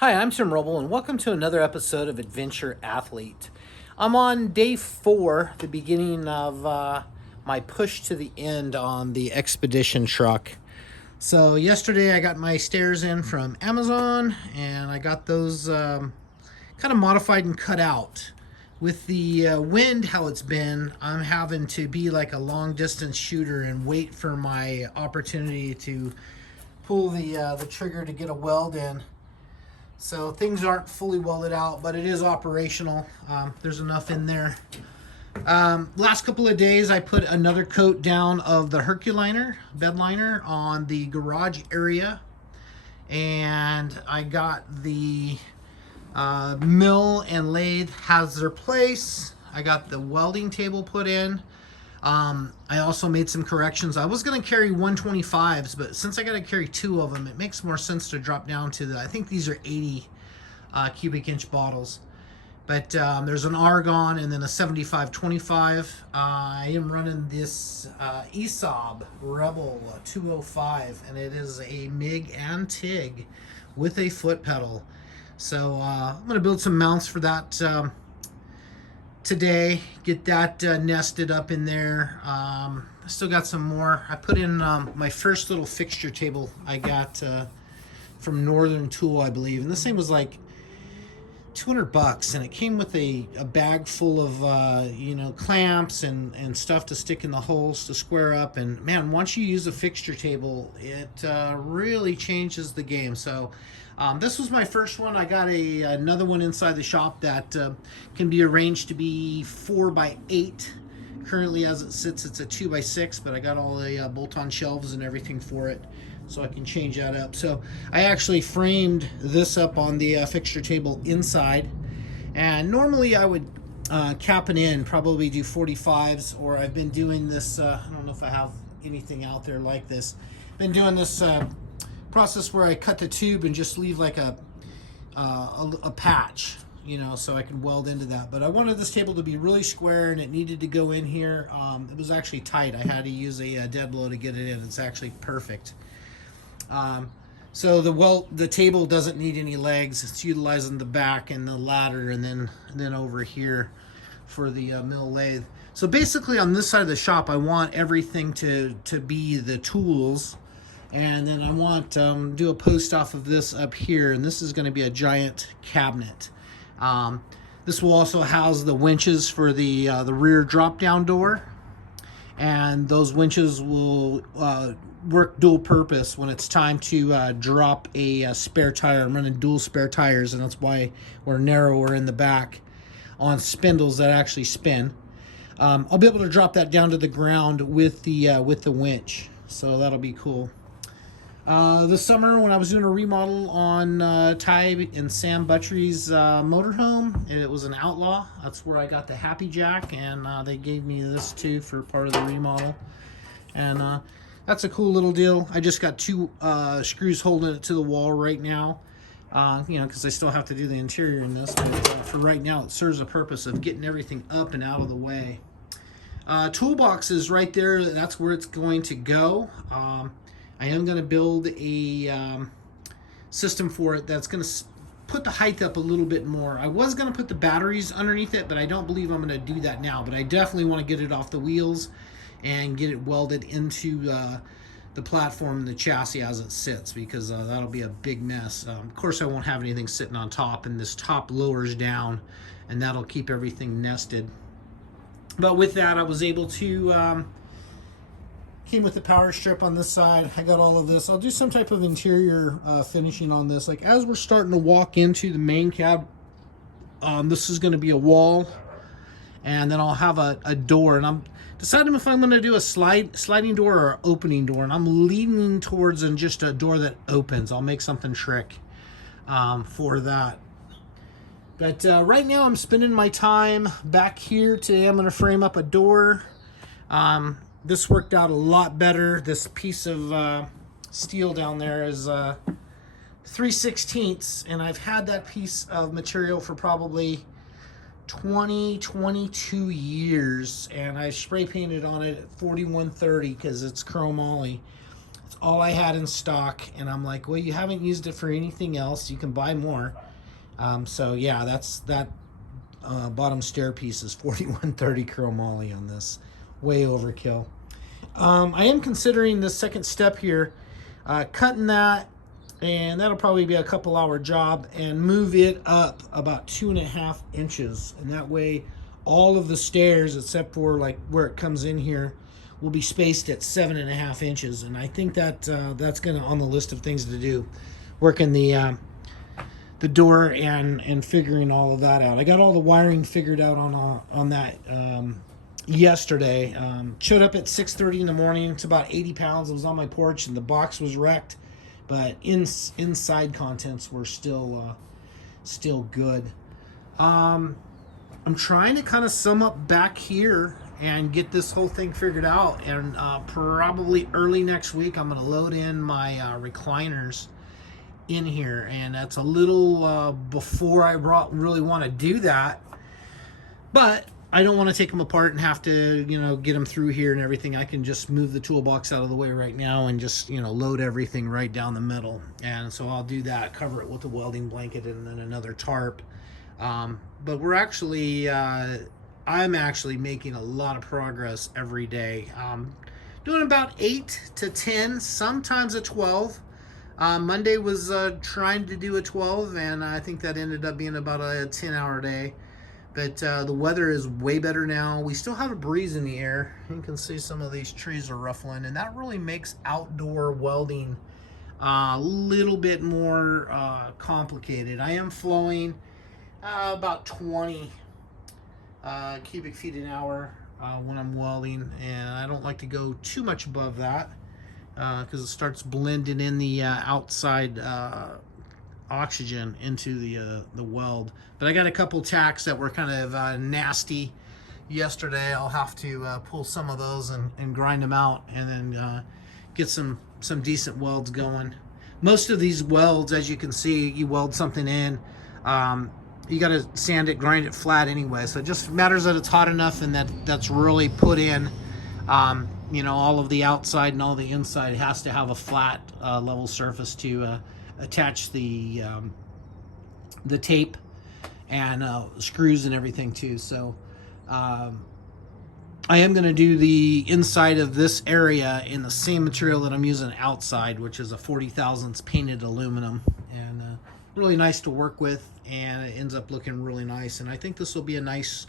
Hi, I'm Tim Roble, and welcome to another episode of Adventure Athlete. I'm on day 4, the beginning of my push to the end on the expedition truck. So yesterday I got my stairs in from Amazon, and I got those kind of modified and cut out. With the wind, how it's been, I'm having to be like a long distance shooter and wait for my opportunity to pull the trigger to get a weld in. So things aren't fully welded out, but it is operational. There's enough in there. Last couple of days, I put another coat down of the Herculiner bed liner on the garage area, and I got the mill and lathe has their place. I got the welding table put in. I also made some corrections. I was going to carry 125s, but since I got to carry 2 of them, it makes more sense to drop down to I think these are 80 cubic inch bottles. But there's an argon and then a 75-25. I am running this ESOB Rebel 205, and it is a MIG and TIG with a foot pedal. So I'm going to build some mounts for that today, get that nested up in there. I still got some more. I put in my first little fixture table I got from Northern Tool, I believe, and this thing was like $200, and it came with a bag full of clamps and stuff to stick in the holes to square up. And man, once you use a fixture table, it really changes the game. So this was my first one. I got another one inside the shop that can be arranged to be 4x8. Currently, as it sits, it's a 2x6, but I got all the bolt-on shelves and everything for it, so I can change that up. So I actually framed this up on the fixture table inside, and normally I would cap it in, probably do 45s, or I've been doing this, I don't know if I have anything out there like this. Been doing this process where I cut the tube and just leave like a patch, so I can weld into that. But I wanted this table to be really square, and it needed to go in here. It was actually tight. I had to use a dead blow to get it in. It's actually perfect. So the table doesn't need any legs. It's utilizing the back and the ladder, and then over here for the mill lathe. So basically on this side of the shop, I want everything to be the tools. And then I want do a post off of this up here, and this is going to be a giant cabinet. This will also house the winches for the rear drop down door, and those winches will work dual purpose when it's time to drop a spare tire. I'm running dual spare tires, and that's why we're narrower in the back on spindles that actually spin. I'll be able to drop that down to the ground with the winch, so that'll be cool. This summer, when I was doing a remodel on Ty and Sam Buttrey's motorhome, it was an Outlaw. That's where I got the Happy Jack, and they gave me this too for part of the remodel. And that's a cool little deal. I just got 2 screws holding it to the wall right now, because I still have to do the interior in this. But for right now, it serves a purpose of getting everything up and out of the way. Toolbox is right there. That's where it's going to go. I am going to build a system for it that's going to put the height up a little bit more. I was going to put the batteries underneath it, but I don't believe I'm going to do that now. But I definitely want to get it off the wheels and get it welded into the platform and the chassis as it sits, because that'll be a big mess. Of course, I won't have anything sitting on top, and this top lowers down, and that'll keep everything nested. But with that, I was able to... came with the power strip on this side. I got all of this. I'll do some type of interior finishing on this. Like as we're starting to walk into the main cab, this is going to be a wall, and then I'll have a door. And I'm deciding if I'm going to do a sliding door or an opening door. And I'm leaning towards just a door that opens. I'll make something trick for that. But right now I'm spending my time back here today. I'm going to frame up a door. This worked out a lot better. This piece of steel down there is 3/16, and I've had that piece of material for probably 22 years, and I spray painted on it at 4130 because it's chromoly. It's all I had in stock, and I'm like, well, you haven't used it for anything else. You can buy more. So yeah, that's that bottom stair piece is 4130 chromoly on this. Way overkill. I am considering the second step here, cutting that, and that'll probably be a couple hour job, and move it up about 2.5 inches, and that way all of the stairs except for like where it comes in here will be spaced at 7.5 inches. And I think that that's gonna on the list of things to do, working the door and figuring all of that out. I got all the wiring figured out on that yesterday. Showed up at 6:30 in the morning. It's about 80 pounds. It was on my porch and the box was wrecked, but inside contents were still good. I'm trying to kind of sum up back here and get this whole thing figured out, and probably early next week I'm going to load in my recliners in here, and that's a little before I really want to do that, but I don't want to take them apart and have to, get them through here and everything. I can just move the toolbox out of the way right now and just, load everything right down the middle. And so I'll do that, cover it with a welding blanket and then another tarp. But we're actually, I'm actually making a lot of progress every day. Doing about 8 to 10, sometimes a 12. Monday was trying to do a 12, and I think that ended up being about a 10-hour day. But the weather is way better now. We still have a breeze in the air. You can see some of these trees are ruffling, and that really makes outdoor welding a little bit more complicated. I am flowing about 20 cubic feet an hour when I'm welding, and I don't like to go too much above that because it starts blending in the outside oxygen into the weld. But I got a couple tacks that were kind of nasty yesterday. I'll have to pull some of those and grind them out, and then get some decent welds going. Most of these welds, as you can see, you weld something in, you got to sand it, grind it flat anyway, so it just matters that it's hot enough and that's really put in. All of the outside and all the inside has to have a flat level surface to attach the tape and screws and everything too. So I am going to do the inside of this area in the same material that I'm using outside, which is a 40 thousandths painted aluminum, and really nice to work with, and it ends up looking really nice. And I think this will be a nice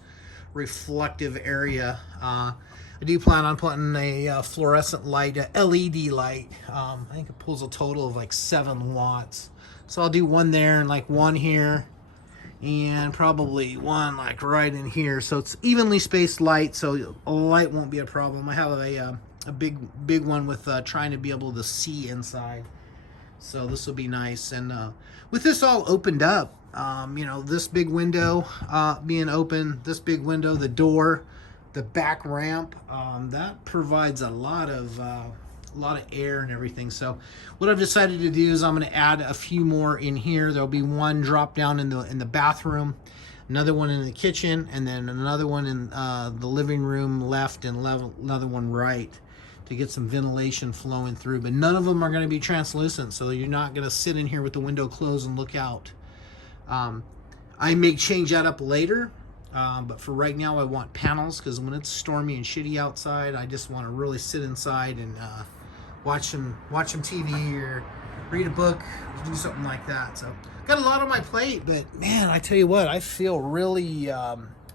reflective area. I do plan on putting a fluorescent light, a LED light. I think it pulls a total of like 7 watts. So I'll do one there and like one here, and probably one like right in here. So it's evenly spaced light, so a light won't be a problem. I have a big one with trying to be able to see inside. So this will be nice. And with this all opened up, this big window being open, this big window, the door, the back ramp, that provides a lot of air and everything. So what I've decided to do is I'm going to add a few more in here. There'll be one drop down in the bathroom, another one in the kitchen, and then another one in the living room left, and another one right, to get some ventilation flowing through. But none of them are going to be translucent, so you're not going to sit in here with the window closed and look out. I may change that up later. But for right now, I want panels, because when it's stormy and shitty outside, I just want to really sit inside and watch some TV or read a book, do something like that. So got a lot on my plate, but man, I tell you what, I feel really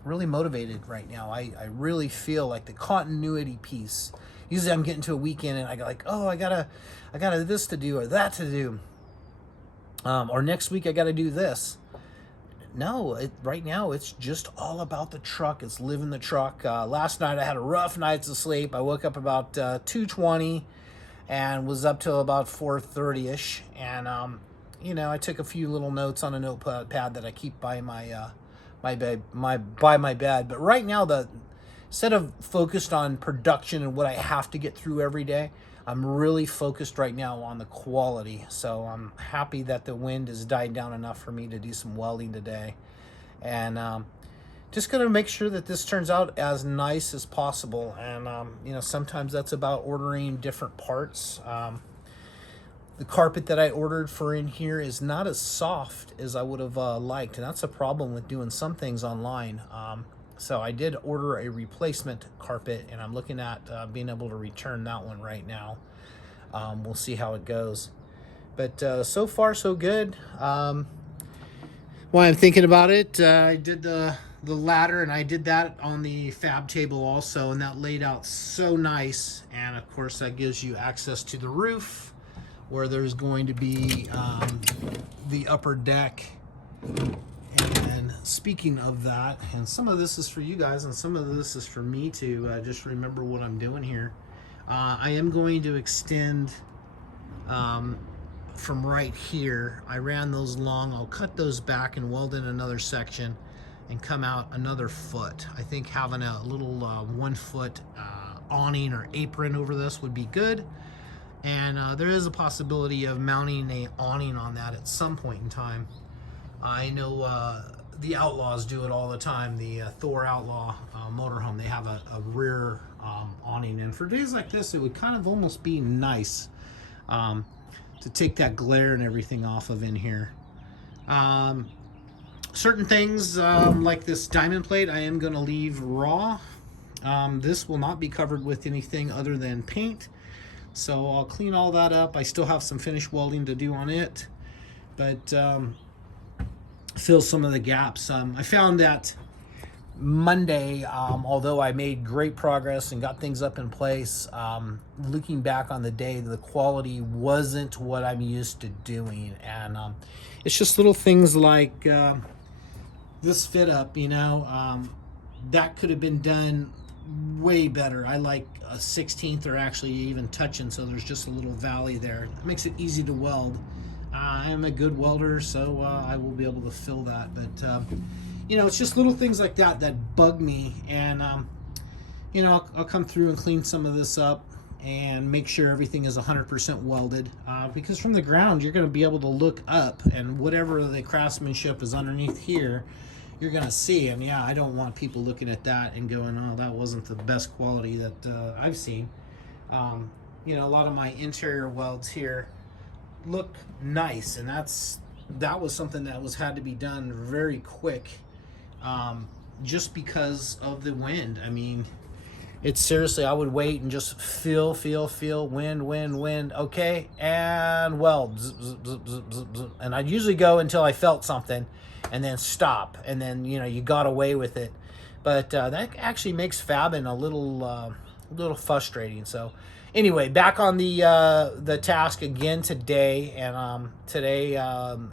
motivated right now. I really feel like the continuity piece. Usually I'm getting to a weekend and I go like, oh, I gotta this to do or that to do, or next week I gotta do this. No, right now it's just all about the truck. It's living the truck. Last night I had a rough night's of sleep. I woke up about 2:20 and was up till about 4:30ish. And I took a few little notes on a notepad that I keep by my bed. But right now, instead of focused on production and what I have to get through every day, I'm really focused right now on the quality. So I'm happy that the wind has died down enough for me to do some welding today. And just going to make sure that this turns out as nice as possible. And, sometimes that's about ordering different parts. The carpet that I ordered for in here is not as soft as I would have liked, and that's a problem with doing some things online. So I did order a replacement carpet, and I'm looking at being able to return that one right now. We'll see how it goes. But so far, so good. While I'm thinking about it, I did the ladder, and I did that on the fab table also, and that laid out so nice. And of course, that gives you access to the roof, where there's going to be the upper deck. And speaking of that, and some of this is for you guys, and some of this is for me to just remember what I'm doing here. I am going to extend from right here. I ran those long. I'll cut those back and weld in another section and come out another foot. I think having a little 1 foot awning or apron over this would be good. And there is a possibility of mounting a awning on that at some point in time. I know the Outlaws do it all the time. The Thor Outlaw motorhome, they have a rear awning. And for days like this, it would kind of almost be nice to take that glare and everything off of in here. Certain things like this diamond plate, I am going to leave raw. This will not be covered with anything other than paint. So I'll clean all that up. I still have some finish welding to do on it, but fill some of the gaps. I found that Monday, although I made great progress and got things up in place, looking back on the day, the quality wasn't what I'm used to doing. And it's just little things like this fit up, you know, that could have been done way better. I like a 16th or actually even touching, so there's just a little valley there. It makes it easy to weld. I am a good welder, so I will be able to fill that. But you know, it's just little things like that that bug me. And you know, I'll come through and clean some of this up and make sure everything is 100% welded, because from the ground you're going to be able to look up, and whatever the craftsmanship is underneath here, you're going to see. And yeah, I don't want people looking at that and going, oh, that wasn't the best quality that I've seen. You know, a lot of my interior welds here look nice, and that was something that had to be done very quick, just because of the wind. I mean, it's seriously, I would wait and just feel wind, okay, and weld, zip, zip, zip, zip, zip, zip. And I'd usually go until I felt something and then stop, and then, you know, you got away with it. But that actually makes fabbing a little frustrating. So anyway, back on the task again today, and today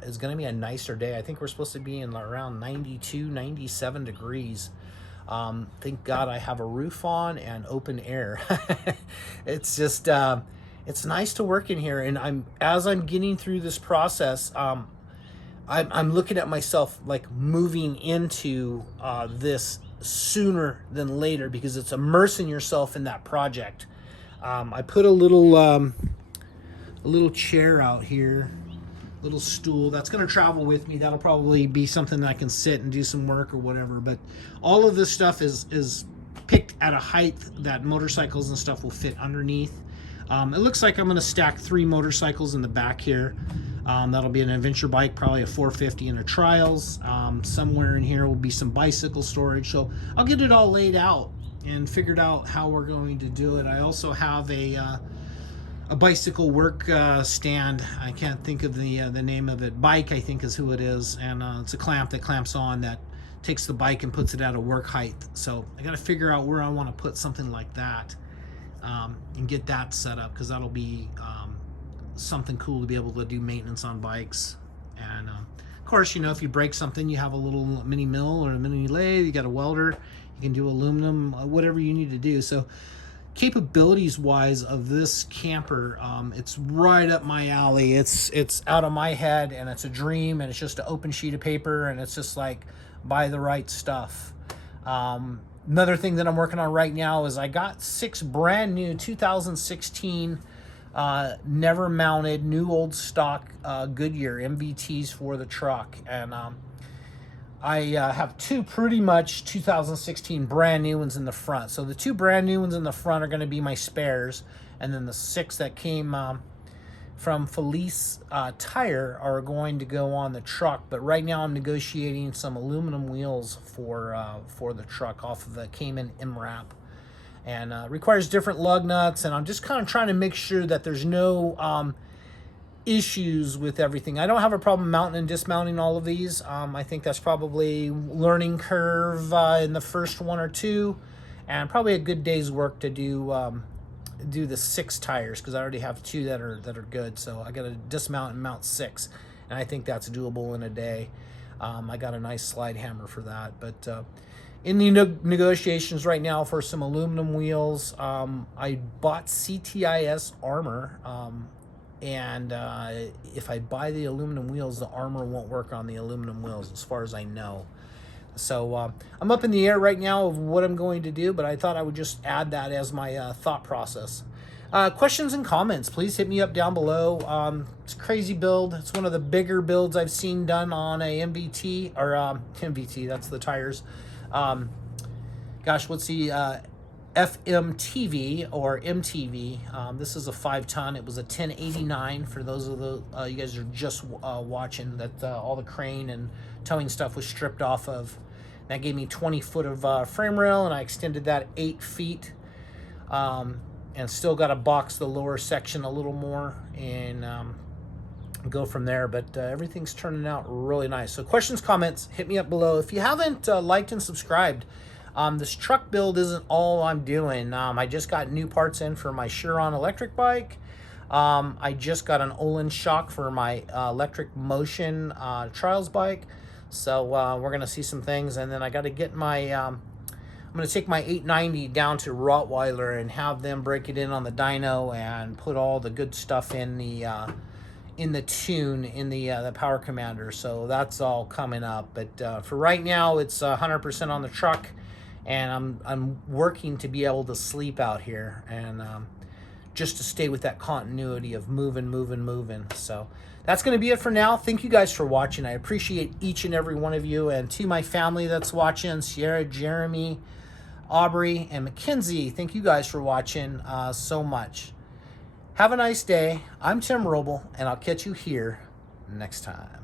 is going to be a nicer day. I think we're supposed to be in around 92, 97 degrees. Thank God I have a roof on and open air. It's just it's nice to work in here, and as I'm getting through this process, I'm looking at myself like moving into this sooner than later, because it's immersing yourself in that project. I put a little chair out here, little stool that's going to travel with me. That'll probably be something that I can sit and do some work or whatever. But all of this stuff is picked at a height that motorcycles and stuff will fit underneath. It looks like I'm going to stack 3 motorcycles in the back here. That'll be an adventure bike, probably a 450 and a trials. Somewhere in here will be some bicycle storage. So I'll get it all laid out and figured out how we're going to do it. I also have a bicycle work stand. I can't think of the name of it. Bike, I think, is who it is, and it's a clamp that clamps on that takes the bike and puts it at a work height. So I got to figure out where I want to put something like that, and get that set up, because that'll be something cool to be able to do maintenance on bikes. And of course, you know, if you break something, you have a little mini mill or a mini lathe. You got a welder. You can do aluminum, whatever you need to do. So capabilities wise of this camper, it's right up my alley. It's out of my head, and it's a dream, and it's just an open sheet of paper, and it's just like, buy the right stuff. Another thing that I'm working on right now is I got 6 brand new 2016 never mounted new old stock Goodyear MVTs for the truck, and I have 2 pretty much 2016 brand new ones in the front. So the 2 brand new ones in the front are going to be my spares, and then the 6 that came from Felice Tire are going to go on the truck, but right now I'm negotiating some aluminum wheels for the truck off of the Cayman MRAP, and requires different lug nuts, and I'm just kind of trying to make sure that there's no issues with everything. I don't have a problem mounting and dismounting all of these. I think that's probably learning curve in the first one or two, and probably a good day's work to do the 6 tires, because I already have 2 that are good. So I got to dismount and mount 6, and I think that's doable in a day. I got a nice slide hammer for that, but in the negotiations right now for some aluminum wheels. I bought CTIS armor, and if I buy the aluminum wheels, the armor won't work on the aluminum wheels as far as I know. So I'm up in the air right now of what I'm going to do, but I thought I would just add that as my thought process. Questions and comments, please hit me up down below. It's a crazy build. It's one of the bigger builds I've seen done on a MVT, or MVT, that's the tires. Gosh, what's the FMTV or MTV? This is a 5-ton. It was a 1089 for those of the you guys are just watching that. All the crane and towing stuff was stripped off of. That gave me 20 foot of frame rail, and I extended that 8 feet, and still got to box the lower section a little more and go from there. But everything's turning out really nice. So questions, comments, hit me up below. If you haven't liked and subscribed, this truck build isn't all I'm doing. I just got new parts in for my Chiron electric bike. I just got an Olin shock for my electric motion trials bike. So we're going to see some things. And then I got to get my, I'm going to take my 890 down to Rottweiler and have them break it in on the dyno and put all the good stuff in the tune in the Power Commander. So that's all coming up. But for right now, it's 100% on the truck. And I'm working to be able to sleep out here, and just to stay with that continuity of moving. So that's going to be it for now. Thank you guys for watching. I appreciate each and every one of you, and to my family that's watching, Sierra, Jeremy, Aubrey, and Mackenzie, thank you guys for watching so much. Have a nice day. I'm Tim Roble, and I'll catch you here next time.